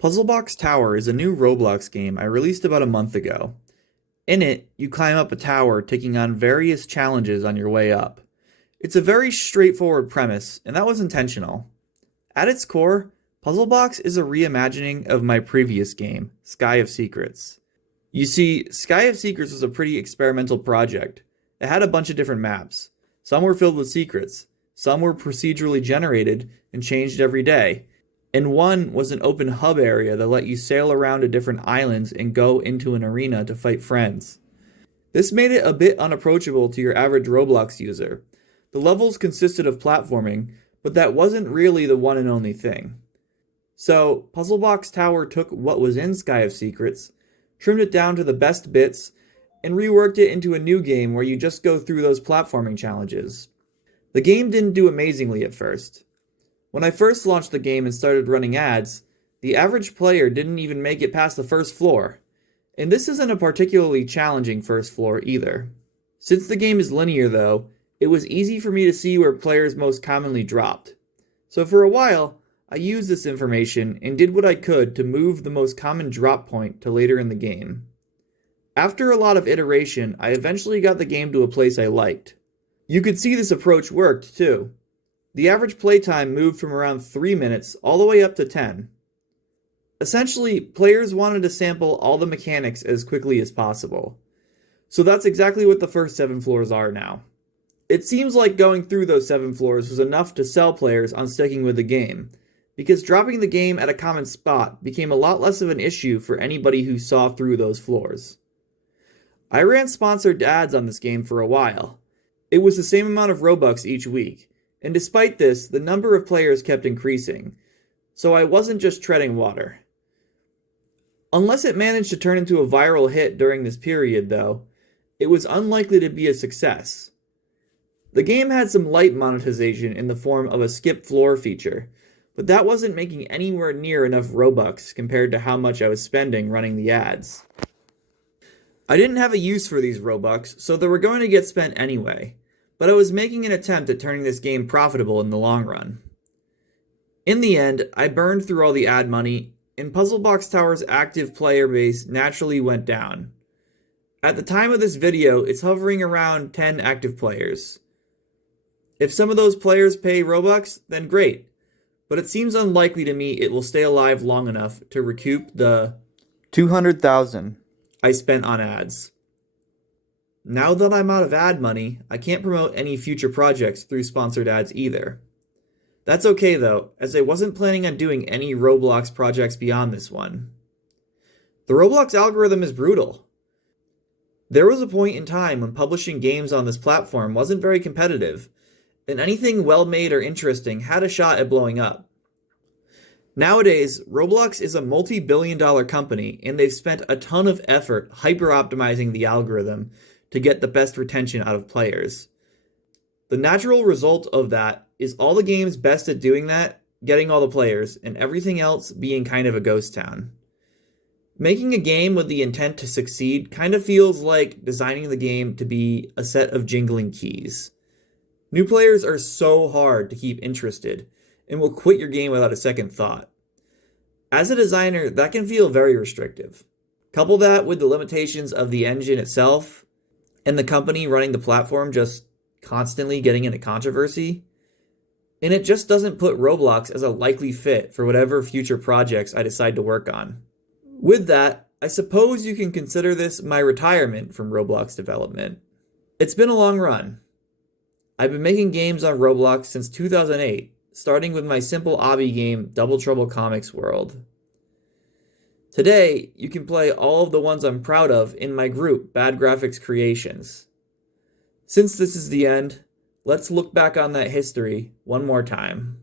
Puzzlebox Tower is a new Roblox game I released about a month ago. In it, you climb up a tower taking on various challenges on your way up. It's a very straightforward premise, and that was intentional. At its core, Puzzlebox is a reimagining of my previous game, Sky of Secrets. You see, Sky of Secrets was a pretty experimental project. It had a bunch of different maps. Some were filled with secrets, some were procedurally generated and changed every day, and one was an open hub area that let you sail around to different islands and go into an arena to fight friends. This made it a bit unapproachable to your average Roblox user. The levels consisted of platforming, but that wasn't really the one and only thing. So, Puzzlebox Tower took what was in Sky of Secrets, trimmed it down to the best bits, and reworked it into a new game where you just go through those platforming challenges. The game didn't do amazingly at first. When I first launched the game and started running ads, the average player didn't even make it past the first floor. And this isn't a particularly challenging first floor either. Since the game is linear though, it was easy for me to see where players most commonly dropped. So for a while, I used this information and did what I could to move the most common drop point to later in the game. After a lot of iteration, I eventually got the game to a place I liked. You could see this approach worked too. The average playtime moved from around 3 minutes all the way up to 10. Essentially, players wanted to sample all the mechanics as quickly as possible. So that's exactly what the first 7 floors are now. It seems like going through those 7 floors was enough to sell players on sticking with the game, because dropping the game at a common spot became a lot less of an issue for anybody who saw through those floors. I ran sponsored ads on this game for a while. It was the same amount of Robux each week, and despite this, the number of players kept increasing, so I wasn't just treading water. Unless it managed to turn into a viral hit during this period, though, it was unlikely to be a success. The game had some light monetization in the form of a skip floor feature, but that wasn't making anywhere near enough Robux compared to how much I was spending running the ads. I didn't have a use for these Robux, so they were going to get spent anyway, but I was making an attempt at turning this game profitable in the long run. In the end, I burned through all the ad money, and Puzzlebox Tower's active player base naturally went down. At the time of this video, it's hovering around 10 active players. If some of those players pay Robux, then great, but it seems unlikely to me it will stay alive long enough to recoup the 200,000 I spent on ads. Now that I'm out of ad money, I can't promote any future projects through sponsored ads either. That's okay though, as I wasn't planning on doing any Roblox projects beyond this one. The Roblox algorithm is brutal. There was a point in time when publishing games on this platform wasn't very competitive, and anything well-made or interesting had a shot at blowing up. Nowadays, Roblox is a multi-billion-dollar company, and they've spent a ton of effort hyper-optimizing the algorithm to get the best retention out of players. The natural result of that is all the games best at doing that, getting all the players, and everything else being kind of a ghost town. Making a game with the intent to succeed kind of feels like designing the game to be a set of jingling keys. New players are so hard to keep interested, and will quit your game without a second thought. As a designer, that can feel very restrictive. Couple that with the limitations of the engine itself, and the company running the platform just constantly getting into controversy, and it just doesn't put Roblox as a likely fit for whatever future projects I decide to work on. With that, I suppose you can consider this my retirement from Roblox development. It's been a long run. I've been making games on Roblox since 2008, starting with my simple obby game Double Trouble Comics World. Today, you can play all of the ones I'm proud of in my group, Bad Graphics Creations. Since this is the end, let's look back on that history one more time.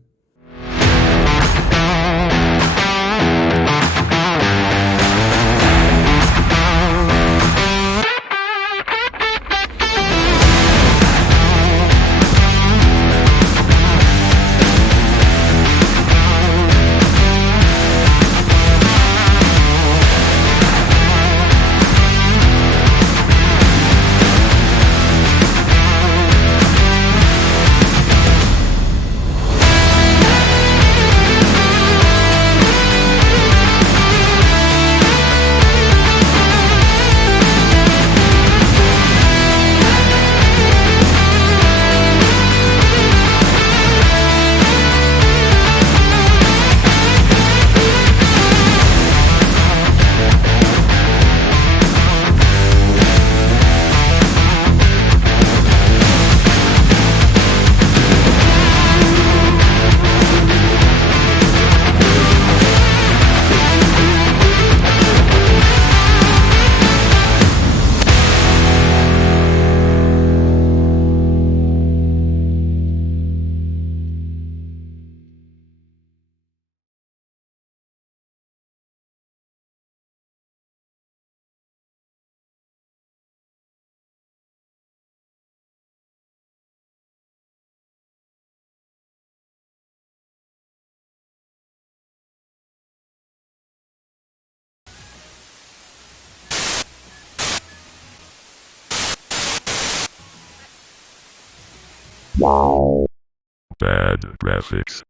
Bad graphics.